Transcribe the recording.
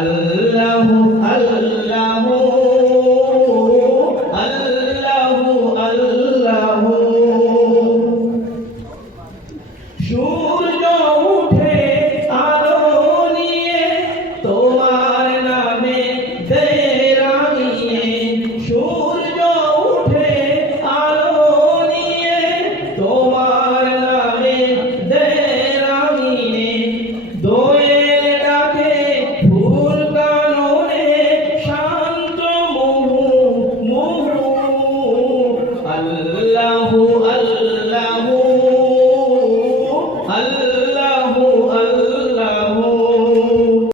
Allah Sure.